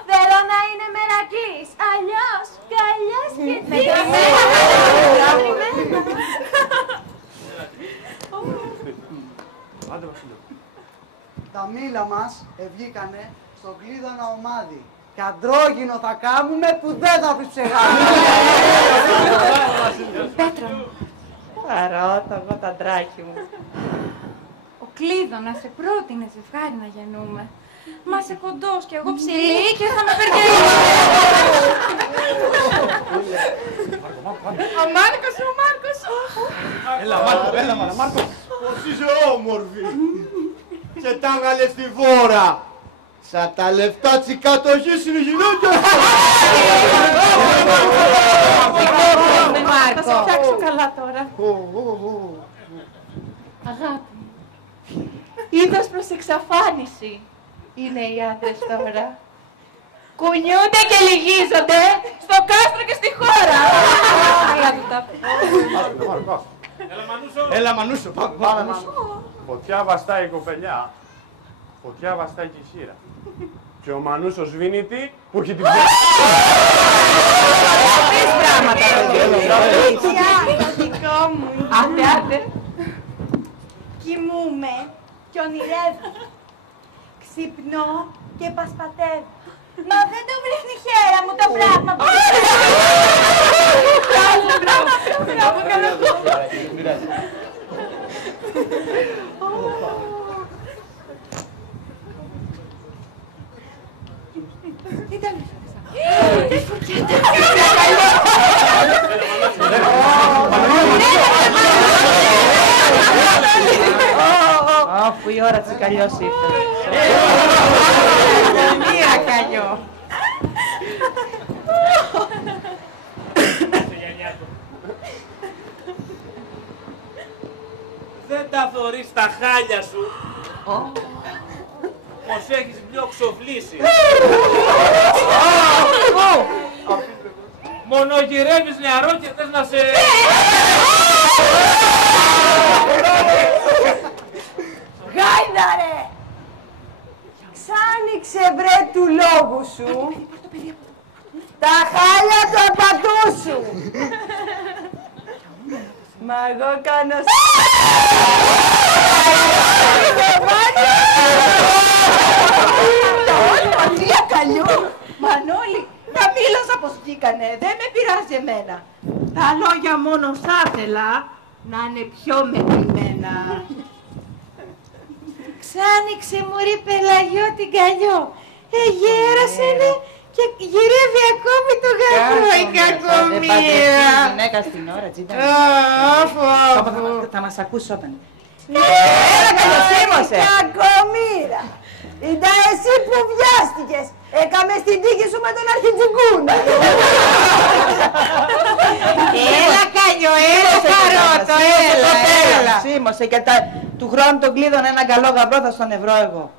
Θέλω να είναι Μερακλής. Αλλιώς, καλιάς και Τα μήλα μας βγήκανε στον Κλείδωνα ομάδι. Και αντρόγινο θα κάνουμε που δεν θα βρεις ψεγάδι. Πέτρα μου. Παρότα εγώ τα ντράκι μου. Ο Κλείδωνας σε πρότεινε ζευγάρι να γεννούμε. Μα είσαι κοντός και εγώ ψηλή και θα με περνάει. Ο Μάρκος, ο Μάρκος. Έλα Μάρκο. Πως είσαι όμορφη. Και τα έβγαλες στη φόρα. Σαν τα λεφτά της κατοχής είναι γυναίκες. Θα σε φτιάξω καλά τώρα. Αγάπη μου, είδος προς εξαφάνιση είναι οι άντρες τώρα. Κουνιούνται και λυγίζονται στο κάστρο και στη χώρα. Έλα Μανούσο. Πάμε Μανούσο. Φωτιά βαστάει η κοπελιά, φωτιά βαστάει και η χείρα. Και ο Μανούσος σβήνητη που έχει την πιάσει. Πες πράγματα, Το δικό μου. Άντε, άντε. Κοιμούμαι και ονειρεύω. Ξυπνώ και πασπατεύω. Μα δεν το βρίσκει χέρα μου το πράγμα που... Μπράβο, Αφού η ώρα της καλλιός ήρθε. Μία καλλιό. Δεν τα θωρείς τα χάλια σου. Πως έχεις μια ξοφλήσει. Μονογυρεύεις νεαρό και θες να σε... Γάιδαρε! Ξάνοιξε βρε του λόγου σου τα χάλια του απατού σου. Μα εγώ κάνω Πατρία καλιού! Μανώλη, τα μίλωσα πως βγήκανε, δεν με πειράζει εμένα. Τα λόγια μόνο θα ήθελα να είναι πιο μετρημένα. Ξάνοιξε μωρή Πελαγιό την καλλιό. Γέρασανε και γυρεύει ακόμη το γαμπρό η κακομοίρα. Η γυναίκα στην ώρα, τσίτα. Θα μας ακούσει όταν. Έλα, καλώς Κακομοίρα. Ιντα εσύ που βιάστηκες. Έκαμε στην τύχη σου με τον Αρχιτζουγκούνα. Έλα Κάνιο, έλα Καρότο, έλα. Σίμωσε και του χρόνου τον κλείδων ένα καλό γαμπρό θα στον ευρώ εγώ.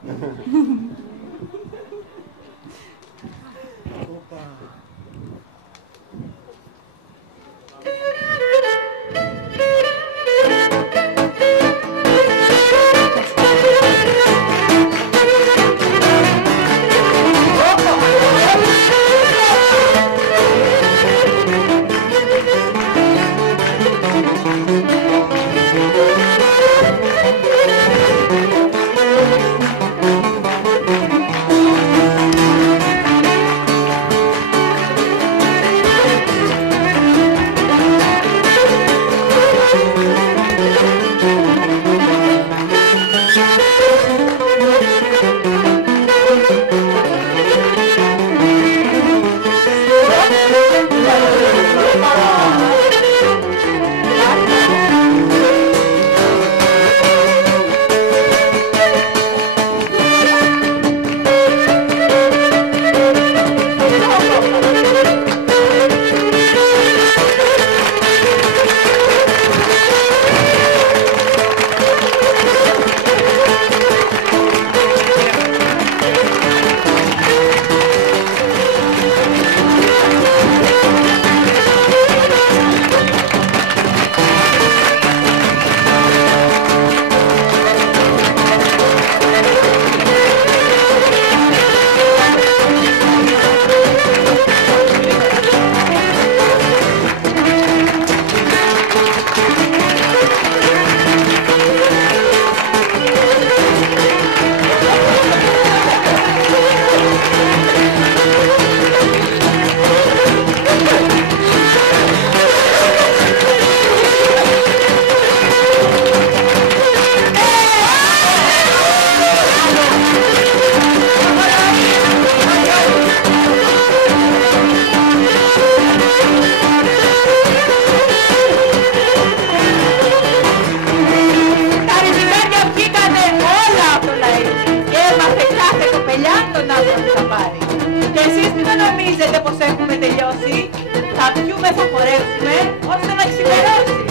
Θα πιούμε, θα χορέψουμε, ώστε να ξημερώσει.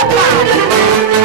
Όπα!